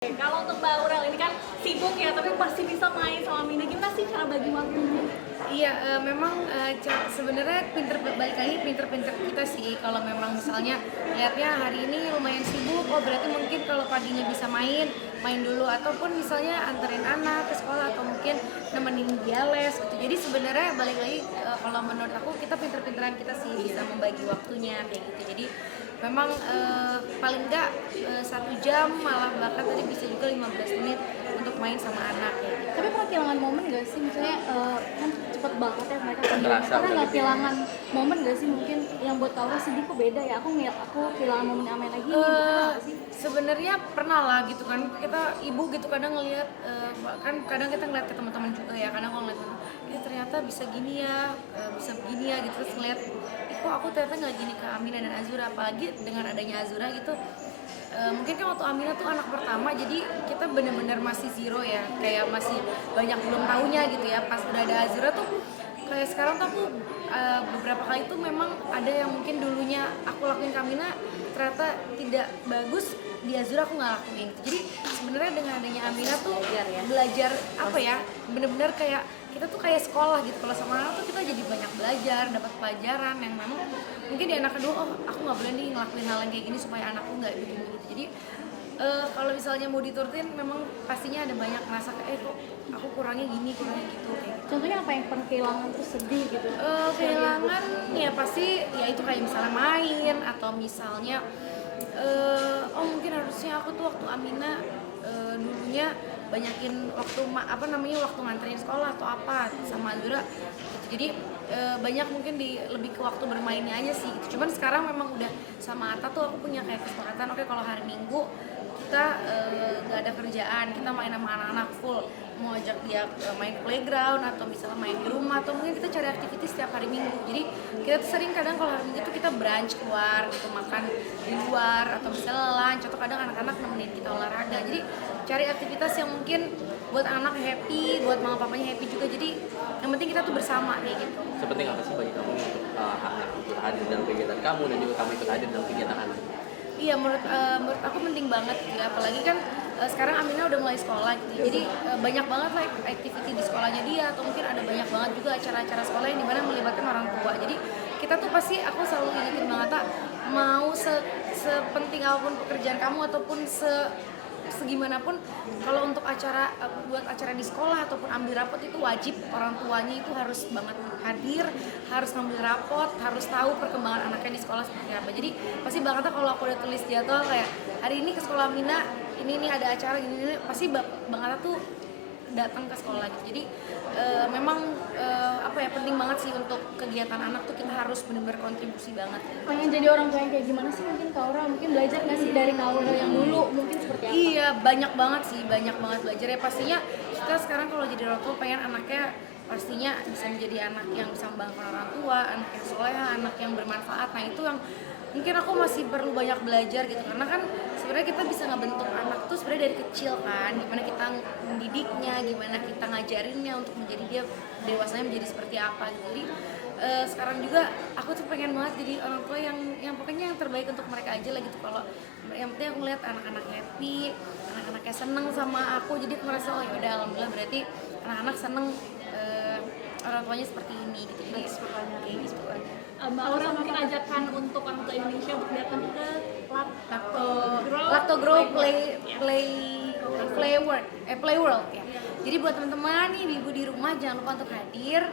Kalau untuk Mbak Aurel ini kan sibuk ya, tapi pasti bisa main sama Mina. Gimana sih cara bagi waktunya? Iya, memang sebenarnya balik lagi pinter-pinter kita sih. Kalau memang misalnya lihatnya hari ini lumayan sibuk, oh berarti mungkin kalau paginya bisa main dulu, ataupun misalnya anterin anak ke sekolah atau mungkin nemenin dia les gitu. Jadi sebenarnya balik lagi kalau menurut aku kita pinter-pinteran kita sih bisa membagi waktunya kayak gitu. Jadi memang paling enggak 1 jam, malah bahkan tadi bisa juga 15 menit untuk main sama anak ya. Tapi pernah kehilangan momen gak sih? Misalnya kan cepet banget ya mereka pergi. Terasa Pernah nggak gitu. kehilangan momen gak sih mungkin yang buat Kaura sedih kok beda ya? Aku ngeliat aku kehilangan momen Amen lagi. Pernah nggak sih? Sebenarnya pernah lah gitu kan, kita ibu gitu kadang ngelihat kan kadang kita ngeliat ke teman-teman juga ya, kadang kalau ngeliat ya ternyata bisa gini ya, bisa begini ya gitu, terus ngeliat kok aku ternyata nggak gini ke Amina dan Azura, apalagi dengan adanya Azura gitu. Mungkin kan waktu Amina tuh anak pertama, jadi kita bener-bener masih zero ya, kayak masih banyak belum tahunya gitu ya. Pas udah ada Azura tuh kayak sekarang tuh aku beberapa kali tuh memang ada yang mungkin dulunya aku lakuin ke Amina ternyata tidak bagus, di Azura aku nggak lakuin. Jadi sebenarnya dengan adanya Amina tuh belajar apa ya, bener-bener kayak kita tuh kayak sekolah gitu. Kalau sama anak tuh kita jadi banyak belajar, dapat pelajaran yang memang mungkin di anak kedua, oh aku nggak boleh nih ngelakuin hal yang kayak gini supaya anakku nggak begini gitu. Jadi kalau misalnya mau diturutin memang pastinya ada banyak ngerasa kayak kok aku kurangnya gini, kurangnya gitu kayak gitu. Contohnya apa yang pernah kehilangan tuh sedih gitu? Kehilangan ya pasti ya itu kayak misalnya main, atau misalnya oh mungkin harusnya aku tuh waktu Amina dulunya banyakin waktu waktu nganterin sekolah atau apa sama Azura. Jadi banyak mungkin lebih ke waktu bermainnya aja sih gitu. Cuman sekarang memang udah sama Atta tuh aku punya kayak kesepakatan, oke kalau hari Minggu kita gak ada kerjaan, kita main sama anak-anak full, mau ajak dia main playground atau misalnya main di rumah, atau mungkin kita cari aktivitas setiap hari Minggu. Jadi kita tuh sering kadang kalau hari Minggu tuh kita brunch keluar gitu, makan di luar, atau misalnya lunch, atau kadang anak-anak nemenin kita olahraga. Jadi cari aktivitas yang mungkin buat anak happy, buat mama papanya happy juga. Jadi yang penting kita tuh bersama kayak gitu. Sepenting apa sih bagi kamu untuk anak ikut hadir dalam kegiatan kamu dan juga kamu ikut hadir dalam kegiatan anak? Iya, menurut aku penting banget ya, apalagi kan sekarang Amina udah mulai sekolah gitu. Jadi banyak banget lah activity di sekolahnya dia, atau mungkin ada banyak banget juga acara-acara sekolah yang dimana melibatkan orang tua. Jadi kita tuh pasti, aku selalu ingetin banget, tak mau sepenting apapun pekerjaan kamu ataupun segimanapun, kalau untuk buat acara di sekolah ataupun ambil rapot itu wajib orang tuanya itu harus banget hadir, harus ngambil rapot, harus tahu perkembangan anaknya di sekolah seperti apa. Jadi pasti banget kalau aku udah tulis jadwal kayak hari ini ke sekolah Mina, ini ada acara gini, pasti banget tuh datang ke sekolah gitu. Jadi memang penting banget sih untuk kegiatan anak tuh kita harus benar-benar kontribusi banget. Pengen jadi orang tua yang kayak gimana sih mungkin Kaura? Mungkin belajar nggak sih dari Kaura yang dulu? Mungkin seperti apa? Iya, banyak banget belajar ya. Pastinya kita sekarang kalau jadi orang tua pengen anaknya pastinya bisa menjadi anak yang bisa membanggakan orang tua, anak yang soleha, anak yang bermanfaat. Nah itu yang mungkin aku masih perlu banyak belajar gitu, karena kan sebenarnya kita bisa ngebentuk anak tuh sebenarnya dari kecil kan, gimana kita mendidiknya, gimana kita ngajarinnya untuk menjadi dia dewasanya menjadi seperti apa gitu. Jadi sekarang juga aku tuh pengen banget jadi orang tua yang pokoknya yang terbaik untuk mereka aja lah gitu. Kalau yang penting aku ngeliat anak-anak happy, anak-anaknya seneng sama aku, jadi aku merasa oh yaudah alhamdulillah berarti anak-anak seneng orang tuanya seperti ini gitu. Jadi kayak gitu pokoknya. Mbak Aura mungkin ajakan untuk orang tua Indonesia untuk datang ke Lacto Grow Play World ya. Jadi buat teman-teman nih ibu di rumah jangan lupa untuk hadir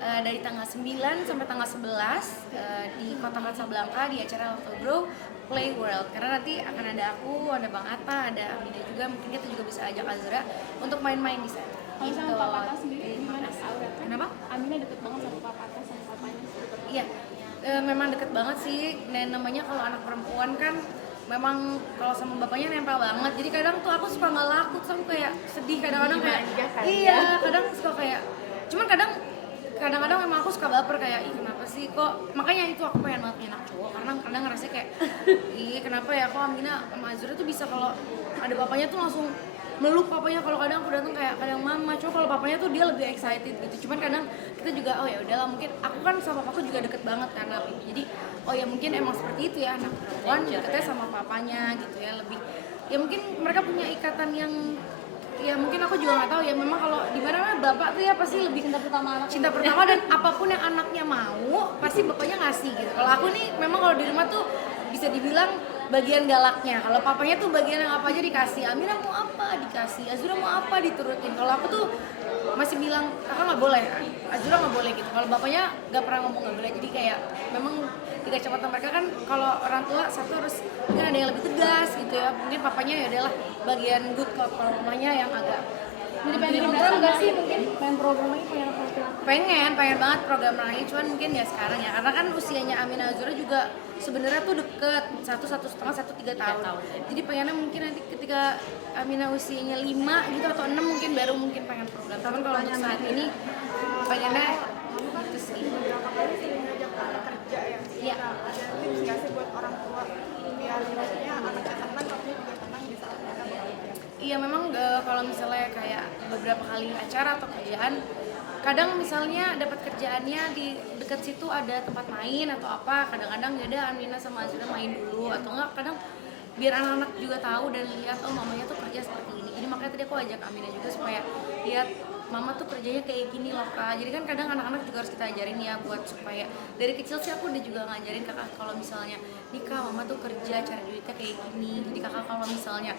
dari tanggal 9 sampai tanggal 11 di Kota Casablanca di acara Lacto Grow Play World. Karena nanti akan ada aku, ada Bang Atta, ada Amina juga, mungkin kita juga bisa ajak Azura untuk main-main di sana. Kalau sama Papa Atta sendiri gimana? Kenapa? Amina deket banget sama Papa Atta sama papanya. Iya, memang deket banget sih. Dan namanya kalau anak perempuan kan memang kalau sama bapaknya nempel banget. Jadi kadang tuh aku suka nggak laku, tuh aku kayak sedih kadang-kadang kayak iya, kadang suka kayak cuman kadang-kadang memang aku suka baper kayak ih kenapa sih kok, makanya itu aku pengen banget punya anak cowok, karena kadang ngerasa kayak ih kenapa ya kok Amina sama Azura tuh bisa kalau ada bapaknya tuh langsung meluk papanya. Kalau kadang aku datang kayak kadang mama, cuma kalau papanya tuh dia lebih excited gitu. Cuman kadang kita juga oh ya udahlah, mungkin aku kan sama papaku juga deket banget karena jadi oh ya mungkin emang seperti itu ya, anak perempuan deketnya sama papanya gitu ya, lebih ya mungkin mereka punya ikatan yang ya mungkin aku juga nggak tahu ya, memang kalau di mana bapak tuh ya pasti lebih cinta pertama dan apapun yang anaknya mau pasti bapaknya ngasih gitu. Kalau aku nih memang kalau di rumah tuh bisa dibilang bagian galaknya, kalau papanya tuh bagian yang apa aja dikasih. Amira mau apa dikasih, Azura mau apa diturutin. Kalau aku tuh masih bilang kakak nggak boleh, Azura nggak boleh gitu. Kalau bapaknya nggak pernah ngomong nggak boleh, jadi kayak memang di kacamata mereka kan kalau orang tua satu harus mungkin ada yang lebih tegas gitu ya, mungkin papanya ya adalah bagian good, kalau mamanya yang agak Jadi pengen program nggak sih mungkin? Pengen program lagi, pengen banget program lain, cuman mungkin ya sekarang ya karena kan usianya Amina Azura juga sebenarnya tuh deket 1,5-3 tahun. Jadi pengennya mungkin nanti ketika Amina usianya 5 gitu atau 6 mungkin baru mungkin pengen program. Tapi kalau untuk saat ini pengennya gitu sih. Kerja ya. Iya. Ada tips nggak sih buat orang tua biar maksudnya anaknya tenang tapi juga tenang di saat mereka bekerja? Iya memang kalau misalnya kayak beberapa kali acara atau kerjaan, kadang misalnya dapat kerjaannya di dekat situ ada tempat main atau apa, kadang-kadang ya udah Amina sama Azura main dulu atau enggak, kadang biar anak-anak juga tahu dan lihat oh mamanya tuh kerja seperti ini. Jadi makanya tadi aku ajak Amina juga supaya lihat mama tuh kerjanya kayak gini loh kak. Jadi kan kadang anak-anak juga harus kita ajarin ya buat supaya dari kecil sih aku udah juga ngajarin kakak kalau misalnya nikah mama tuh kerja cari duitnya kayak gini. Jadi kakak kalau misalnya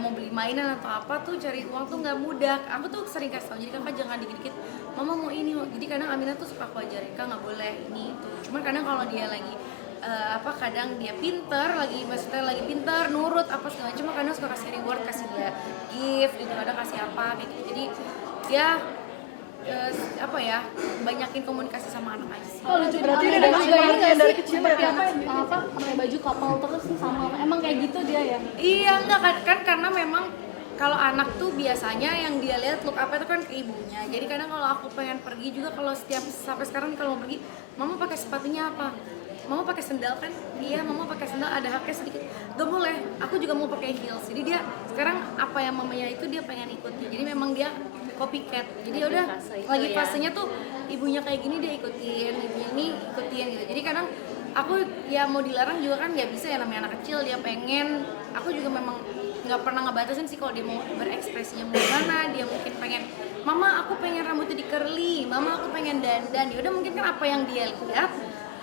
mau beli mainan atau apa tuh cari uang tuh nggak mudah. Aku tuh sering kasih tau, jadi kakak jangan dikit-dikit mama mau ini mau. Jadi kadang Amina tuh suka aku ajarin kak nggak boleh ini itu. Cuman kadang kalau dia lagi kadang dia pinter lagi, maksudnya lagi pinter nurut apa segala macam, kadang suka kasih reward, kasih dia gift gitu, kadang kasih apa kayak gitu. Jadi ya banyakin komunikasi sama anak aja sih. Oh lucu, berarti udah ada juga ini nggak sih seperti apa pakai baju couple terus nih sama emang kayak gitu dia ya? Iya enggak kan karena memang kalau anak tuh biasanya yang dia lihat look apa itu kan ke ibunya. Jadi kadang kalau aku pengen pergi juga, kalau setiap sampai sekarang nih kalau mau pergi, mama pakai sepatunya apa? Mama pakai sendal kan? Iya, mama pakai sendal ada haknya sedikit. Gak boleh, aku juga mau pakai heels. Jadi dia sekarang apa yang mamanya itu dia pengen ikuti. Jadi memang dia copycat. Jadi udah lagi fasenya tuh ibunya kayak gini dia ikutin, ibunya ini ikutin gitu. Jadi kadang aku ya mau dilarang juga kan nggak bisa ya, namanya anak kecil dia pengen. Aku juga memang nggak pernah ngebatasin sih kalau dia mau berekspresinya mau gimana. Dia mungkin pengen, mama aku pengen rambutnya di curly, mama aku pengen dandan. Ya udah mungkin kan apa yang dia lihat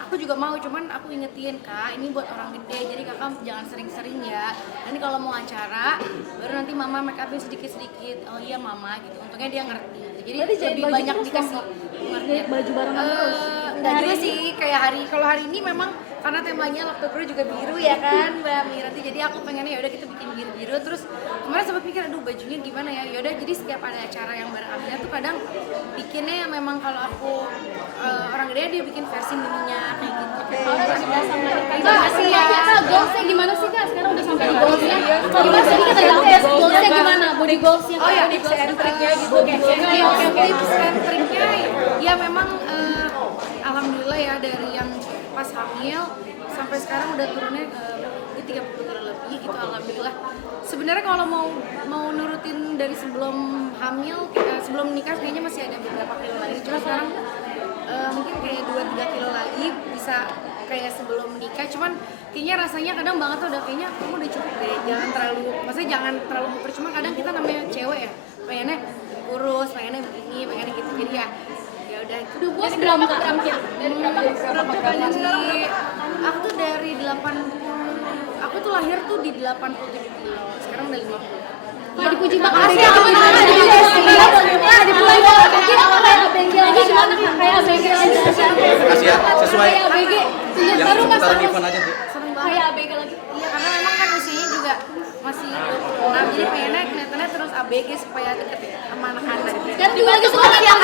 aku juga mau, cuman aku ingetin kak ini buat orang gede, jadi kakak jangan sering-sering ya. Nanti kalau mau acara baru nanti mama make upin sedikit-sedikit. Oh iya mama gitu, untungnya dia ngerti. Jadi lebih banyak dikasih ngerti baju barengan terus. enggak juga sih, kayak kalau hari ini memang karena temanya Oktober juga biru ya kan Mbak Miranti, jadi aku pengennya ya udah kita bikin biru-biru. Terus kemarin sempat pikir aduh bajunya gimana ya, yaudah jadi setiap ada acara yang bareng Amina tuh kadang bikinnya yang memang kalau aku orang gede dia bikin versi mininya kayak gitu. Kak, goalsnya gimana sih kak? Sekarang udah sampai di goalsnya. Gimana sih kita jawab goalsnya gimana? Body goalsnya? Oh ya tips and triknya gitu. Tips and triknya ya memang alhamdulillah ya dari yang pas hamil sampai sekarang udah turunnya ke 30 kilo lebih gitu, alhamdulillah. Sebenarnya kalau mau nurutin dari sebelum hamil, sebelum nikah kayaknya masih ada beberapa kilo lagi. Cuma sekarang mungkin kayak 2-3 kilo lagi bisa kayak sebelum nikah. Cuman kayaknya rasanya kadang banget tuh udah kayaknya kamu udah cukup deh, jangan terlalu, maksudnya jangan terlalu over. Cuma kadang kita namanya cewek ya, pengennya kurus, pengennya begini, pengennya gitu. Jadi ya udah. Udah puas berapa kak? Dari berapa Dari aku tuh dari 80, aku tuh lahir tuh di 87 kilo, sekarang udah 50. Ya dipuji makasih ya teman-teman. Ya dipuji makasih. Kayak ABG lagi gimana kak? Kayak ABG lagi. Makasih ya, sesuai Kayak ABG. yang Baru mas seputar Nifon aja Bu. Seneng banget. kayak ABG lagi. Iya karena memang kan usianya juga masih 26, jadi pengennya kelihatannya terus ABG supaya deket ya sama anak-anak. Sekarang juga lagi suka yang